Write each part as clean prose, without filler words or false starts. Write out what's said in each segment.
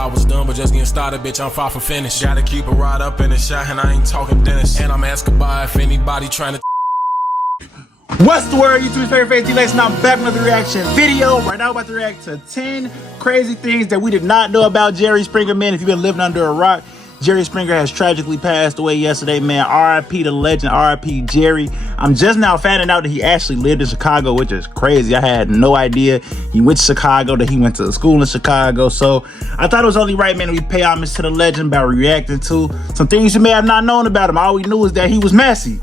I was done, but just getting started, bitch, I'm far from finished. Gotta keep it right up in the shot, and I ain't talking Dennis. And I'm asking by if anybody trying to. What's the word, YouTube's favorite face, DLace, and I'm back with another reaction video. Right now, I'm about to react to 10 crazy things that we did not know about Jerry Springer, man. If you've been living under a rock, Jerry Springer has tragically passed away yesterday, man. R.I.P. the legend, R.I.P. Jerry. I'm just now finding out that he actually lived in Chicago, which is crazy. I had no idea he went to Chicago, that he went to school in Chicago. So I thought it was only right, man, that we pay homage to the legend by reacting to some things you may have not known about him. All we knew is that he was messy.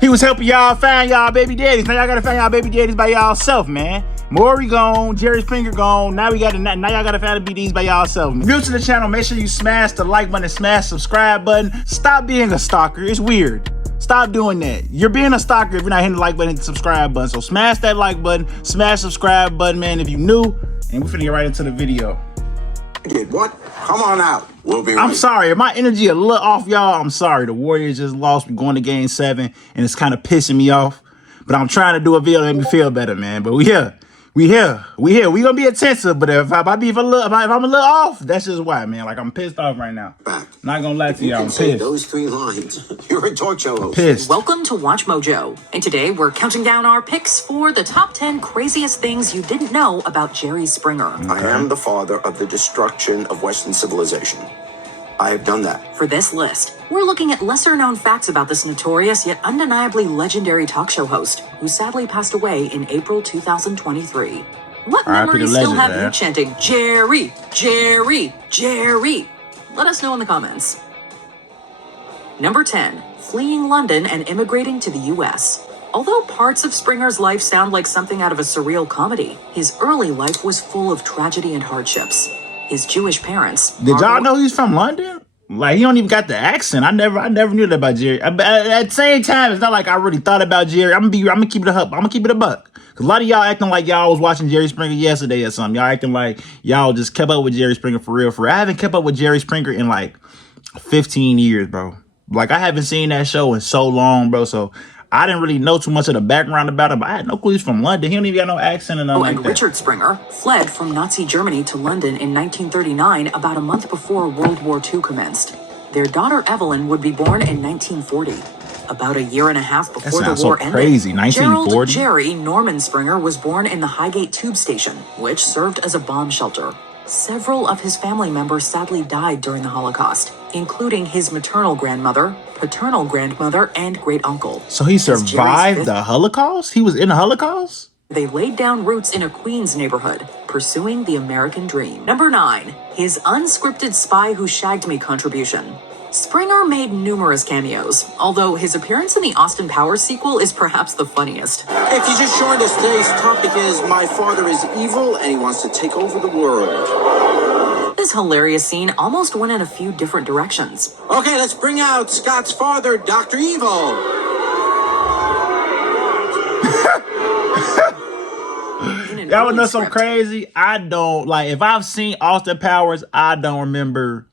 He was helping y'all find y'all baby daddies. Now y'all gotta find y'all baby daddies by y'all self, man. Maury gone, Jerry Springer gone. Now y'all gotta find the BDs by y'all self. New to the channel, make sure you smash the like button, smash the subscribe button. Stop being a stalker. It's weird. Stop doing that. You're being a stalker if you're not hitting the like button and the subscribe button. So smash that like button, smash subscribe button, man, if you new. And we're finna get right into the video. Did what? Come on out. We'll be right. I'm sorry. If my energy a little off, y'all, I'm sorry. The Warriors just lost. We're going to game 7, and it's kind of pissing me off. But I'm trying to do a video to make me feel better, man. But we here. We gonna be attentive, but if I'm a little off, that's just why, man. Like, I'm pissed off right now. Back. Not gonna lie to y'all, I'm say pissed. Those 3 lines. You're a talk show host. Pissed. Welcome to Watch Mojo, and today we're counting down our picks for the top 10 craziest things you didn't know about Jerry Springer. I am the father of the destruction of Western civilization. I have done that. For this list, we're looking at lesser-known facts about this notorious yet undeniably legendary talk show host who sadly passed away in April 2023. What memories still have you chanting, Jerry, Jerry, Jerry? Let us know in the comments. Number 10, fleeing London and immigrating to the US. Although parts of Springer's life sound like something out of a surreal comedy, his early life was full of tragedy and hardships. His Jewish parents. Did y'all know he's from London? Like, he don't even got the accent. I never knew that about Jerry. At the same time, it's not like I really thought about Jerry. I'm gonna keep it up. I'm gonna keep it a buck. Cause a lot of y'all acting like y'all was watching Jerry Springer yesterday or something. Y'all acting like y'all just kept up with Jerry Springer for real. I haven't kept up with Jerry Springer in like 15 years, bro. Like, I haven't seen that show in so long, bro. So I didn't really know too much of the background about him, but I had no clue he's from London. He don't even got no accent or nothing like that. Richard Springer fled from Nazi Germany to London in 1939, about a month before World War II commenced. Their daughter Evelyn would be born in 1940. About a year and a half before the war ended, crazy. 1940? Gerald Jerry Norman Springer was born in the Highgate Tube Station, which served as a bomb shelter. Several of his family members sadly died during the Holocaust, including his maternal grandmother, paternal grandmother, and great-uncle. So he survived the Holocaust? He was in the Holocaust? They laid down roots in a Queens neighborhood, pursuing the American dream. Number 9, his unscripted Spy Who Shagged Me contribution. Springer made numerous cameos, although his appearance in the Austin Powers sequel is perhaps the funniest. If you just joined us, today's topic is my father is evil and he wants to take over the world. This hilarious scene almost went in a few different directions. Okay, let's bring out Scott's father, Dr. Evil. Y'all wanna know something crazy? I don't, like, if I've seen Austin Powers, I don't remember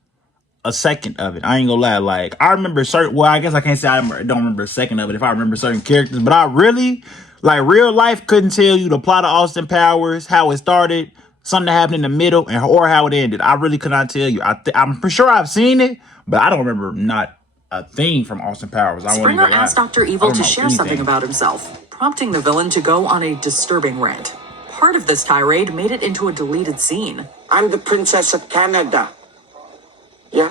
a second of it. I ain't gonna lie. Like, I remember certain, well, I guess I can't say I don't remember a second of it if I remember certain characters, but I really, like, real life couldn't tell you the plot of Austin Powers, how it started, something that happened in the middle, or how it ended. I really could not tell you. I'm for sure I've seen it, but I don't remember not a thing from Austin Powers. Springer asked Dr. Evil to share something about himself, prompting the villain to go on a disturbing rant. Part of this tirade made it into a deleted scene. I'm the Princess of Canada. Yeah?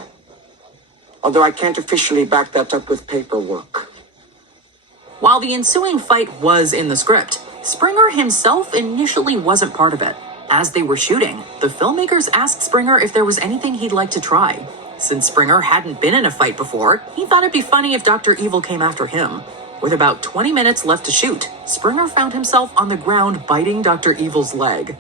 Although I can't officially back that up with paperwork. While the ensuing fight was in the script, Springer himself initially wasn't part of it. As they were shooting, the filmmakers asked Springer if there was anything he'd like to try. Since Springer hadn't been in a fight before, he thought it'd be funny if Dr. Evil came after him. With about 20 minutes left to shoot, Springer found himself on the ground biting Dr. Evil's leg.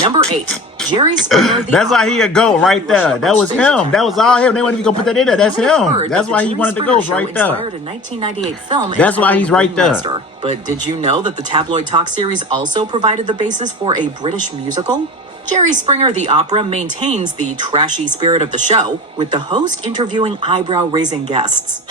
Number 8, Jerry Springer. That's why he a go right there. That was him. That was all him. They wouldn't even go put that in there. That's him. That's why he wanted to go right there. Inspired a 1998 film. That's why he's right there. But did you know that the tabloid talk series also provided the basis for a British musical? Jerry Springer the Opera maintains the trashy spirit of the show, with the host interviewing eyebrow-raising guests.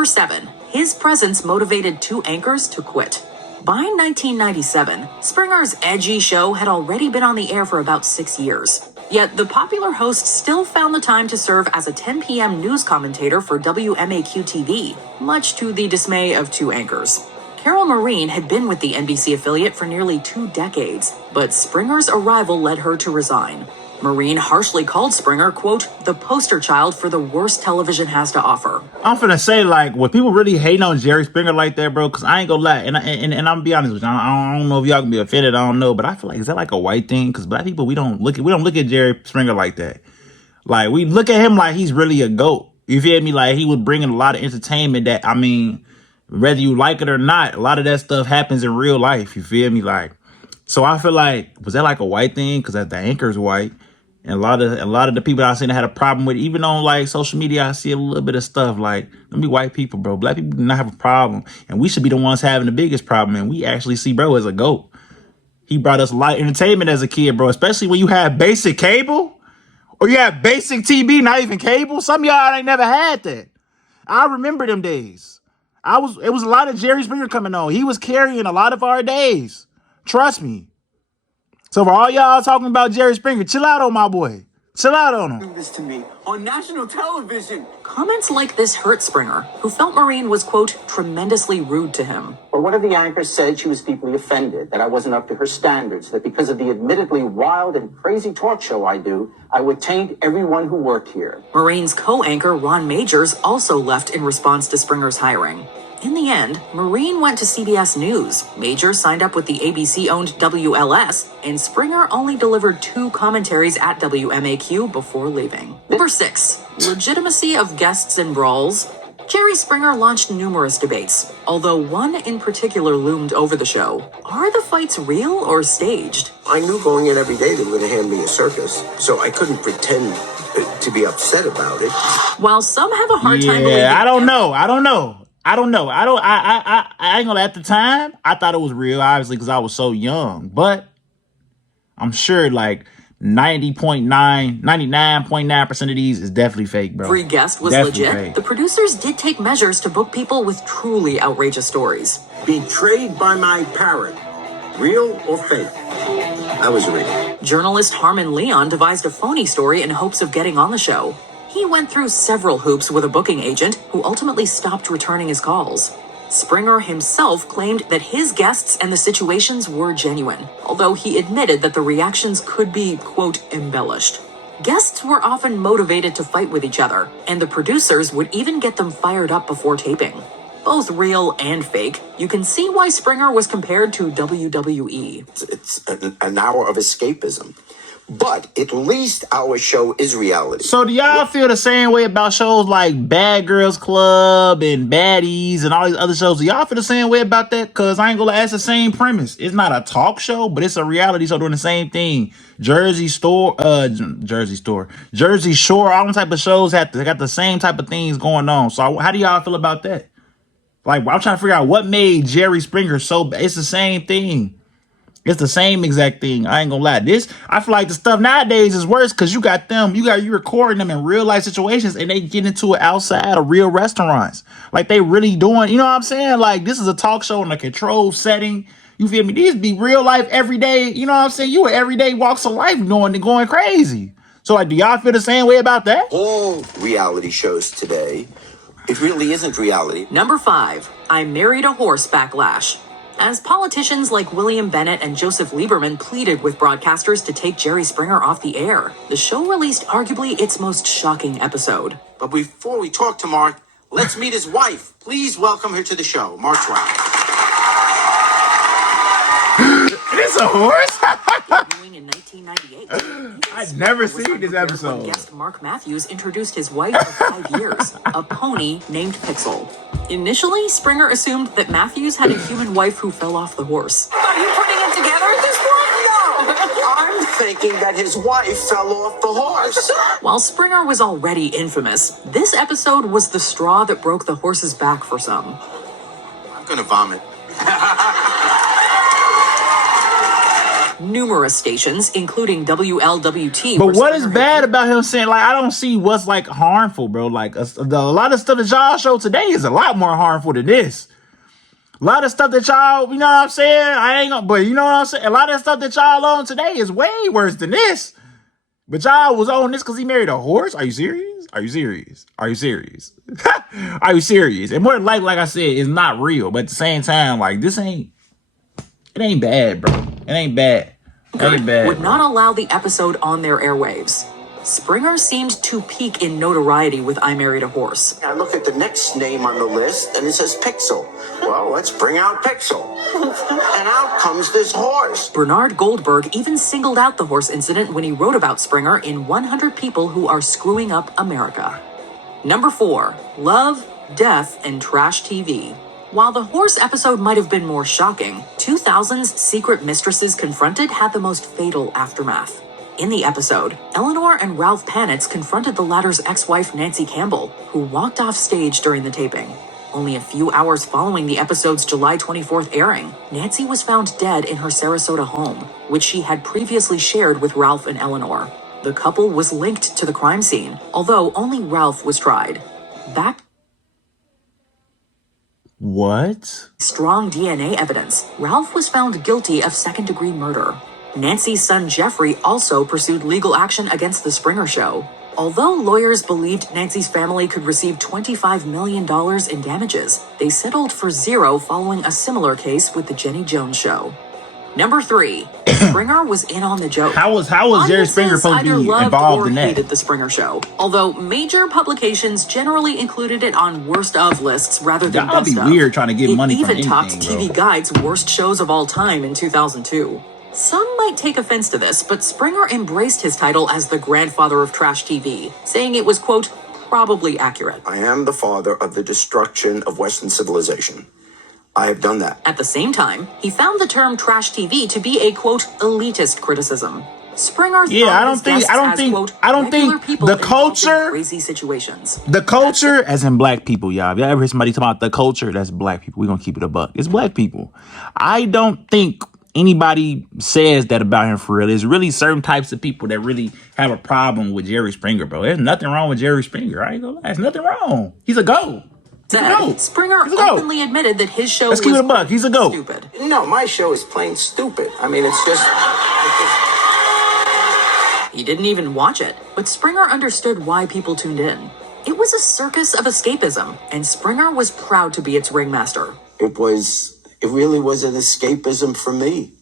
Number 7. His presence motivated 2 anchors to quit. By 1997, Springer's edgy show had already been on the air for about 6 years. Yet the popular host still found the time to serve as a 10 p.m. news commentator for WMAQ-TV, much to the dismay of 2 anchors. Carol Maureen had been with the NBC affiliate for nearly 2 decades, but Springer's arrival led her to resign. Maureen harshly called Springer, quote, the poster child for the worst television has to offer. I'm finna say, like, when people really hating on Jerry Springer like that, bro, because I ain't gonna lie, and I'm gonna be honest with you, I don't know if y'all can be offended, I don't know, but I feel like, is that like a white thing? Because black people, we don't look at Jerry Springer like that. Like, we look at him like he's really a GOAT. You feel me? Like, he was bringing a lot of entertainment that, I mean, whether you like it or not, a lot of that stuff happens in real life. You feel me? Like, so I feel like, was that like a white thing? Because the anchor's white. And a lot of the people I've seen that had a problem with it, even on like social media, I see a little bit of stuff like, let me white people, bro. Black people do not have a problem. And we should be the ones having the biggest problem. And we actually see bro as a GOAT. He brought us a lot of entertainment as a kid, bro. Especially when you have basic cable or you have basic TV, not even cable. Some of y'all ain't never had that. I remember them days. It was a lot of Jerry Springer coming on. He was carrying a lot of our days. Trust me. So for all y'all talking about Jerry Springer, chill out on my boy. Chill out on him. Doing this to me on national television. Comments like this hurt Springer, who felt Maureen was, quote, tremendously rude to him. Or one of the anchors said she was deeply offended, that I wasn't up to her standards, that because of the admittedly wild and crazy talk show I do, I would taint everyone who worked here. Maureen's co-anchor, Ron Majors, also left in response to Springer's hiring. In the end, Maureen went to CBS News. Majors signed up with the ABC-owned WLS, and Springer only delivered 2 commentaries at WMAQ before leaving. Number 6. Legitimacy of guests and brawls. Jerry Springer launched numerous debates, although one in particular loomed over the show. Are the fights real or staged? I knew going in every day they were going to hand me a circus, so I couldn't pretend to be upset about it. While some have a hard time believing... I don't know. I ain't gonna, at the time, I thought it was real, obviously, because I was so young. But I'm sure like 99.9% of these is definitely fake, bro. Every guest was definitely legit. Fake. The producers did take measures to book people with truly outrageous stories. Betrayed by my parrot. Real or fake? I was real. Journalist Harmon Leon devised a phony story in hopes of getting on the show. He went through several hoops with a booking agent who ultimately stopped returning his calls. Springer himself claimed that his guests and the situations were genuine, although he admitted that the reactions could be, quote, embellished. Guests were often motivated to fight with each other, and the producers would even get them fired up before taping. Both real and fake, you can see why Springer was compared to WWE. It's an hour of escapism. But at least our show is reality. So do y'all feel the same way about shows like Bad Girls Club and Baddies and all these other shows? Do y'all feel the same way about that? Because I ain't gonna ask the same premise. It's not a talk show, but it's a reality show doing the same thing. Jersey Shore, all them type of shows got the same type of things going on. So how do y'all feel about that? Like, I'm trying to figure out what made Jerry Springer so bad. It's the same thing. It's the same exact thing. I ain't gonna lie. I feel like the stuff nowadays is worse because you recording them in real life situations and they get into it outside of real restaurants. Like they really doing, you know what I'm saying? Like this is a talk show in a controlled setting. You feel me? These be real life everyday, you know what I'm saying? You in everyday walks of life going crazy. So like, do y'all feel the same way about that? All reality shows today, it really isn't reality. Number 5, I Married a Horse backlash. As politicians like William Bennett and Joseph Lieberman pleaded with broadcasters to take Jerry Springer off the air, the show released arguably its most shocking episode. But before we talk to Mark, let's meet his wife. Please welcome her to the show, Mark Twain. It's a horse? Debuting in 1998. I'd never seen this episode. Guest Mark Matthews introduced his wife of 5 years, a pony named Pixel. Initially, Springer assumed that Matthews had a human wife who fell off the horse. Are you putting it together at this point? No. I'm thinking that his wife fell off the horse. While Springer was already infamous, this episode was the straw that broke the horse's back for some. I'm gonna vomit. Numerous stations, including WLWT. But what is bad about him saying, like, I don't see what's like harmful, bro. Like a lot of stuff that y'all show today is a lot more harmful than this. A lot of stuff that y'all, you know what I'm saying? I ain't gonna, but you know what I'm saying? A lot of stuff that y'all on today is way worse than this. But y'all was on this because he married a horse? Are you serious? Are you serious? Are you serious? Are you serious? And more than like I said, it's not real. But at the same time, like, it ain't bad, bro. It ain't bad. It ain't bad. Would not allow the episode on their airwaves. Springer seemed to peak in notoriety with I Married a Horse. I look at the next name on the list and it says Pixel. Well, let's bring out Pixel. And out comes this horse. Bernard Goldberg even singled out the horse incident when he wrote about Springer in 100 People Who Are Screwing Up America. Number 4, Love, Death, and Trash TV. While the horse episode might have been more shocking, 2000's Secret Mistresses Confronted had the most fatal aftermath. In the episode, Eleanor and Ralph Panitz confronted the latter's ex-wife Nancy Campbell, who walked off stage during the taping. Only a few hours following the episode's July 24th airing, Nancy was found dead in her Sarasota home, which she had previously shared with Ralph and Eleanor. The couple was linked to the crime scene, although only Ralph was tried. What? Strong DNA evidence. Ralph was found guilty of second-degree murder. Nancy's son Jeffrey also pursued legal action against the Springer Show. Although lawyers believed Nancy's family could receive $25 million in damages, they settled for zero following a similar case with the Jenny Jones Show. Number 3, Springer was in on the joke. How was Jerry Springer supposed to be involved in that? Hated the Springer Show, although major publications generally included it on worst of lists rather than best of. That'd be weird trying to get money from anything, even topped TV Guide's worst shows of all time in 2002. Some might take offense to this, but Springer embraced his title as the grandfather of trash TV, saying it was, quote, probably accurate. I am the father of the destruction of Western civilization. I have done that. At the same time, he found the term trash TV to be a, quote, elitist criticism. Springer I don't think the culture, crazy situations. The culture, as in black people, y'all. If you ever hear somebody talk about the culture, that's black people. We're gonna keep it a buck. It's black people. I don't think anybody says that about him for real. There's really certain types of people that really have a problem with Jerry Springer, bro. There's nothing wrong with Jerry Springer. I ain't gonna lie. There's nothing wrong. He's a GOAT. Springer openly admitted that his show was keep it a buck. He's a GOAT. Stupid. No, my show is plain stupid. I mean, it's just... He didn't even watch it, but Springer understood why people tuned in. It was a circus of escapism, and Springer was proud to be its ringmaster. It really was an escapism for me.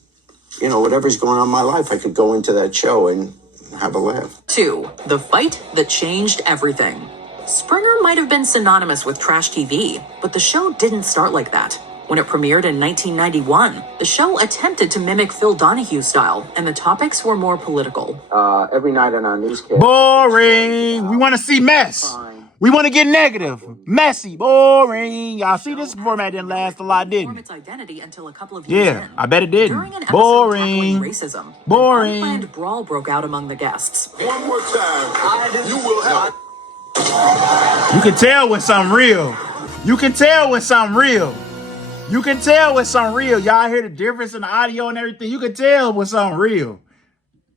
You know, whatever's going on in my life, I could go into that show and have a laugh. 2, the fight that changed everything. Springer might have been synonymous with trash TV, but the show didn't start like that. When it premiered in 1991, the show attempted to mimic Phil Donahue's style, and the topics were more political. Every night on our newscast. Boring. We want to see mess. We want to get negative. Messy. Boring. Y'all see this format didn't last a lot, didn't it? Its identity until a couple of years in. I bet it didn't. During an episode Boring. tackling racism, Boring. an unplanned brawl broke out among the guests. One more time. You will have... You can tell when something real. You can tell when something real. You can tell when something real. Y'all hear the difference in the audio and everything. You can tell when something real.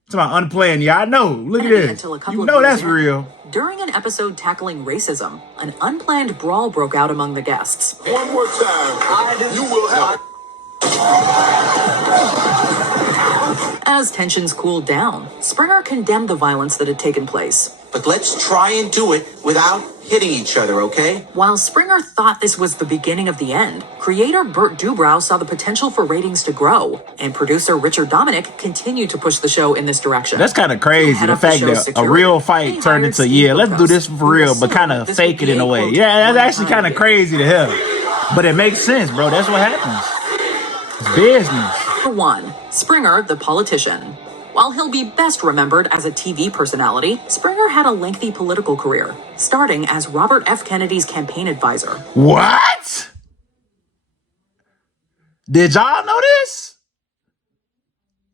It's about unplanned. Yeah, I know. Look at this. You know that's real. During an episode tackling racism, an unplanned brawl broke out among the guests. One more time. You will have... As tensions cooled down, Springer condemned the violence that had taken place. But let's try and do it without hitting each other, okay? While Springer thought this was the beginning of the end, creator Burt Dubrow saw the potential for ratings to grow, and producer Richard Dominic continued to push the show in this direction. That's kind of crazy. The fact that a real fight turned into, let's do this for real, but kind of fake it in a way. Yeah, that's actually kind of crazy to hear. But it makes sense, bro. That's what happens. It's business. Number 1, Springer, the politician. While he'll be best remembered as a TV personality, Springer had a lengthy political career, starting as Robert F. Kennedy's campaign advisor. What? Did y'all know this?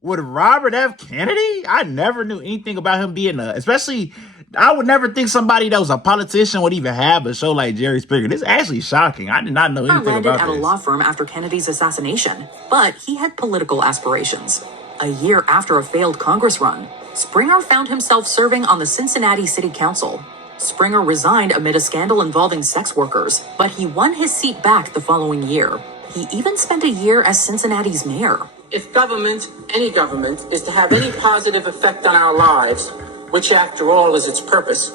With Robert F. Kennedy? I never knew anything about him being especially, I would never think somebody that was a politician would even have a show like Jerry Springer. This is actually shocking. I did not know anything about this. He landed at a law firm after Kennedy's assassination, but he had political aspirations. A year after a failed Congress run, Springer found himself serving on the Cincinnati City Council. Springer resigned amid a scandal involving sex workers, but he won his seat back the following year. He even spent a year as Cincinnati's mayor. If government, any government, is to have any positive effect on our lives, which after all is its purpose,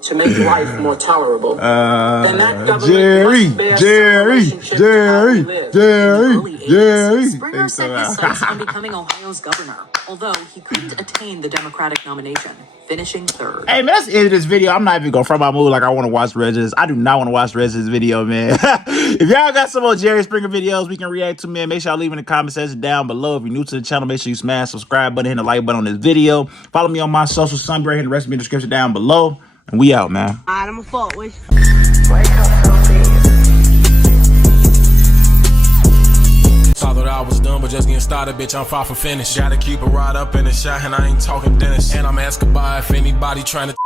to make life more tolerable, then that government must bear some relationship to how we live. In the early 80s, Springer set his sights on becoming Ohio's governor, although he couldn't attain the Democratic nomination, finishing third. Hey man, that's the end of this video. I'm not even going from my mood like I want to watch the rest of this. I do not want to watch the rest of this video, man. If y'all got some more Jerry Springer videos we can react to, man, make sure y'all leave in the comment section down below. If you're new to the channel, make sure you smash the subscribe button, hit the like button on this video. Follow me on my social, Sunbury, hit the rest of me in the description down below. And we out, man. I'm a fault with Thought I was done, but just getting started, bitch, I'm far from finished. Gotta keep it right up in the shot, and I ain't talking dentist. And I'm asking by if anybody trying to